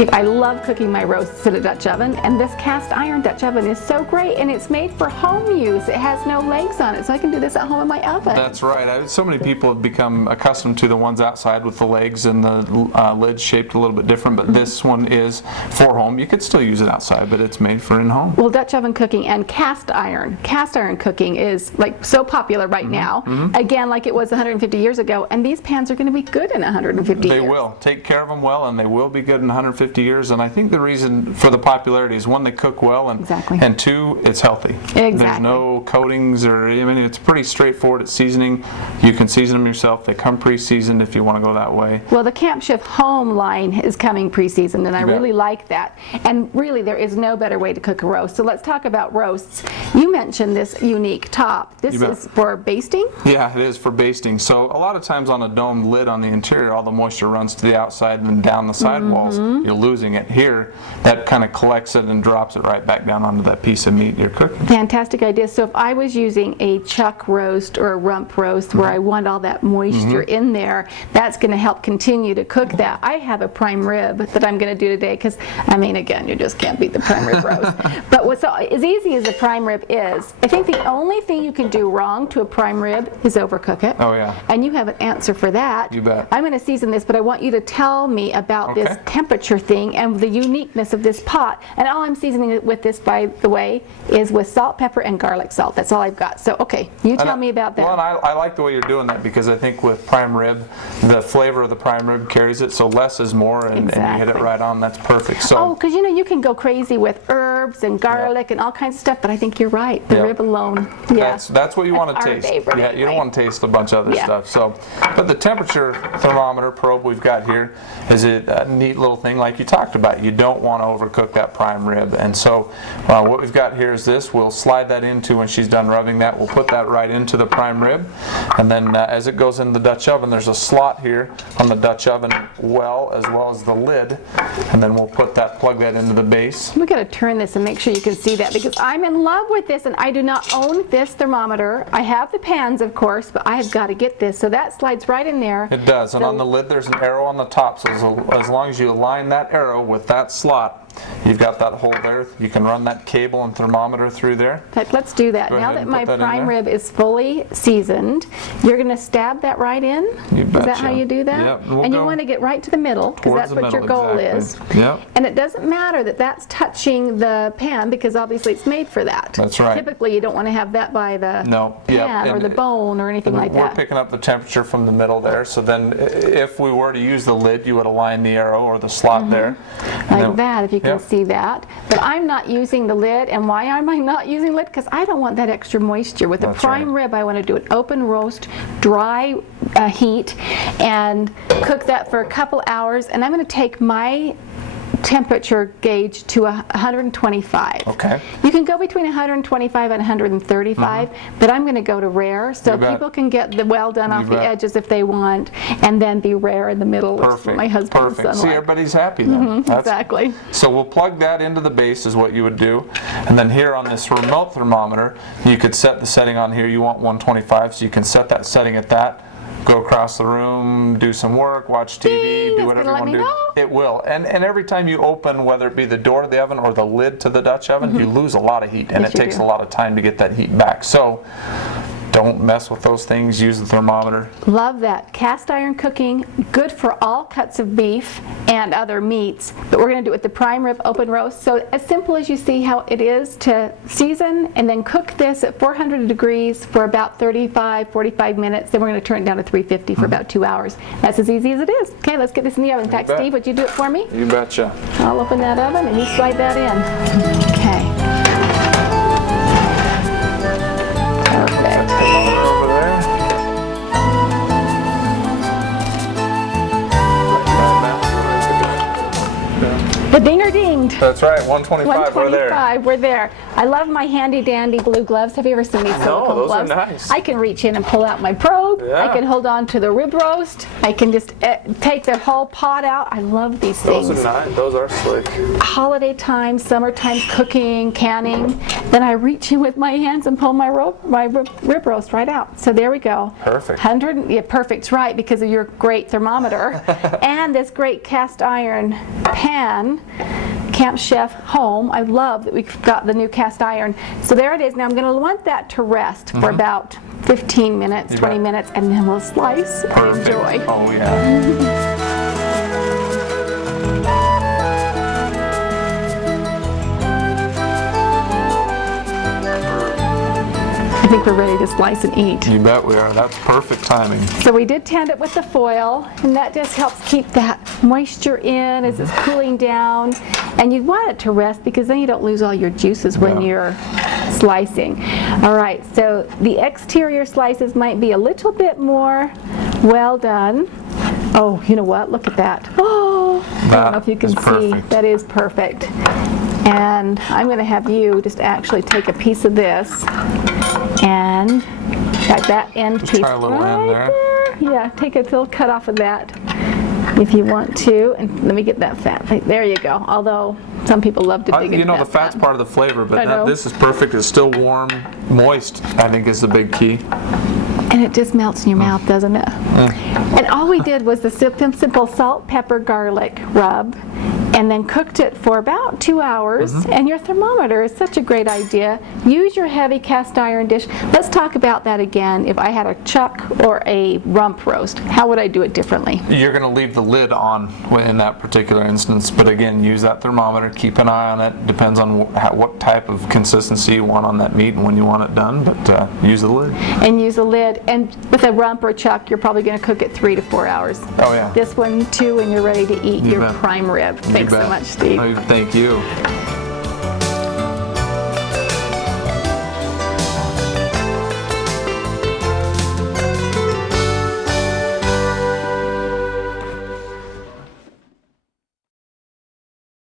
Steve, I love cooking my roasts in a Dutch oven, and this cast iron Dutch oven is so great, and it's made for home use. It has no legs on it, so I can do this at home in my oven. That's right. So many people have become accustomed to the ones outside with the legs and the lid shaped a little bit different, but this one is for home. You could still use it outside, but it's made for in-home. Well, Dutch oven cooking and cast iron cooking is like so popular right now. Again, like it was 150 years ago, and these pans are going to be good in 150 years. They will. Take care of them well, and they will be good in 150 years. And I think the reason for the popularity is, one, they cook well, and and two, it's healthy. Exactly. There's no coatings, or I mean, it's pretty straightforward. It's seasoning. You can season them yourself. They come pre-seasoned if you want to go that way. Well, the Camp Chef Home line is coming pre-seasoned, and I really like that. And really, there is no better way to cook a roast. So let's talk about roasts. You mentioned this unique top. This is for basting? Yeah, it is for basting. So a lot of times on a domed lid on the interior, all the moisture runs to the outside and down the side walls. You're losing it. Here, that kind of collects it and drops it right back down onto that piece of meat you're cooking. Fantastic idea. So if I was using a chuck roast or a rump roast where I want all that moisture in there, that's going to help continue to cook that. I have a prime rib that I'm going to do today because, I mean, again, you just can't beat the prime rib roast. But what's as easy as a prime rib is, I think the only thing you can do wrong to a prime rib is overcook it. Oh, yeah. And you have an answer for that. You bet. I'm going to season this, but I want you to tell me about this temperature thing and the uniqueness of this pot. And all I'm seasoning it with this, by the way, is with salt, pepper, and garlic salt. That's all I've got. So, okay, you tell me about that. Well, and I like the way you're doing that, because I think with prime rib, the flavor of the prime rib carries it, so less is more, and you hit it right on. That's perfect. So, because you know, you can go crazy with herbs and garlic and all kinds of stuff, but I think you're right. The rib alone, that's what you want to taste. Favorite, you don't want to taste a bunch of other stuff. So, but the temperature thermometer probe we've got here is a neat little thing, like you talked about. You don't want to overcook that prime rib, and so what we've got here is this. We'll slide that into, when she's done rubbing that, we'll put that right into the prime rib, and then as it goes in the Dutch oven, there's a slot here on the Dutch oven as well as the lid, and then we'll plug that into the base. We got to turn this and make sure you can see that, because I'm in love with this, and I do not own this thermometer. I have the pans, of course, but I have got to get this. So that slides right in there. It does, and on the lid there's an arrow on the top, so as long as you align that arrow with that slot, you've got that hole there. You can run that cable and thermometer through there. In fact, let's do that. Now that my prime rib is fully seasoned, you're going to stab that right in? You betcha. Is that how you do that? Yep. And you want to get right to the middle, because that's what your goal is. Yep. And it doesn't matter that that's touching the pan, because obviously it's made for that. That's right. Typically you don't want to have that by the pan or the bone or anything like that. We're picking up the temperature from the middle there, so then if we were to use the lid, you would align the arrow or the slot there. Like that, if you can see that. But I'm not using the lid, and why am I not using the lid? Because I don't want that extra moisture. With the prime rib, I want to do an open roast, dry heat, and cook that for a couple hours, and I'm going to take my temperature gauge to 125. Okay. You can go between 125 and 135, but I'm going to go to rare, so people can get the well done off the edges if they want, and then be rare in the middle. Perfect. My husband's son. See, everybody's happy then. Exactly. So we'll plug that into the base is what you would do, and then here on this remote thermometer, you could set the setting on here. You want 125, so you can set that setting at that. Go across the room, do some work, watch TV, do whatever you want to do. It will. And every time you open, whether it be the door of the oven or the lid to the Dutch oven, you lose a lot of heat, and it takes a lot of time to get that heat back. So don't mess with those things. Use the thermometer. Love that. Cast iron cooking, good for all cuts of beef and other meats. But we're going to do it with the prime rib open roast. So as simple as you see how it is to season and then cook this at 400 degrees for about 35-45 minutes. Then we're going to turn it down to 350 for about 2 hours. That's as easy as it is. Okay, let's get this in the oven. In fact, Steve, would you do it for me? You betcha. I'll open that oven and you slide that in. Okay. Over there. The dinger dinged. That's right, 125, we're there. 125, we're there. I love my handy dandy blue gloves. Have you ever seen these silicone those gloves? are nice. I can reach in and pull out my probe. Yeah. I can hold on to the rib roast. I can just take the whole pot out. I love these things. Those are nice, those are slick. Holiday time, summertime cooking, canning. Then I reach in with my hands and pull my rib roast right out. So there we go. Perfect. 100, yeah, perfect's right because of your great thermometer and this great cast iron pan. Camp Chef home. I love that we've got the new cast iron. So there it is. Now I'm going to want that to rest for about 15 minutes, 20 minutes, and then we'll slice and Perfect. enjoy. Oh yeah. I think we're ready to slice and eat. You bet we are. That's perfect timing. So we did tend it with the foil, and that just helps keep that moisture in as it's cooling down. And you want it to rest because then you don't lose all your juices when you're slicing. All right, so the exterior slices might be a little bit more well done. Oh, you know what? Look at that. Oh, I don't know if you can see. Perfect. That is perfect. And I'm going to have you just actually take a piece of this and that end piece try a little right end there. Yeah, take a little cut off of that if you want to. And let me get that fat. There you go. Although some people love to dig into You know, that the fat's fat. part of the flavor, I know. but this is perfect. It's still warm, moist, I think is the big key. And it just melts in your mouth, doesn't it? And all we did was the simple salt, pepper, garlic rub, and then cooked it for about 2 hours. And your thermometer is such a great idea. Use your heavy cast iron dish. Let's talk about that again. If I had a chuck or a rump roast, how would I do it differently? You're going to leave the lid on in that particular instance, but again, use that thermometer, keep an eye on it. Depends on what type of consistency you want on that meat and when you want it done, but use the lid. And use a lid. And with a rump or chuck, you're probably going to cook it 3 to 4 hours. Oh yeah. This one, 2, and you're ready to eat your bet. prime rib. You Thanks so bet. much, Steve. Oh, thank you.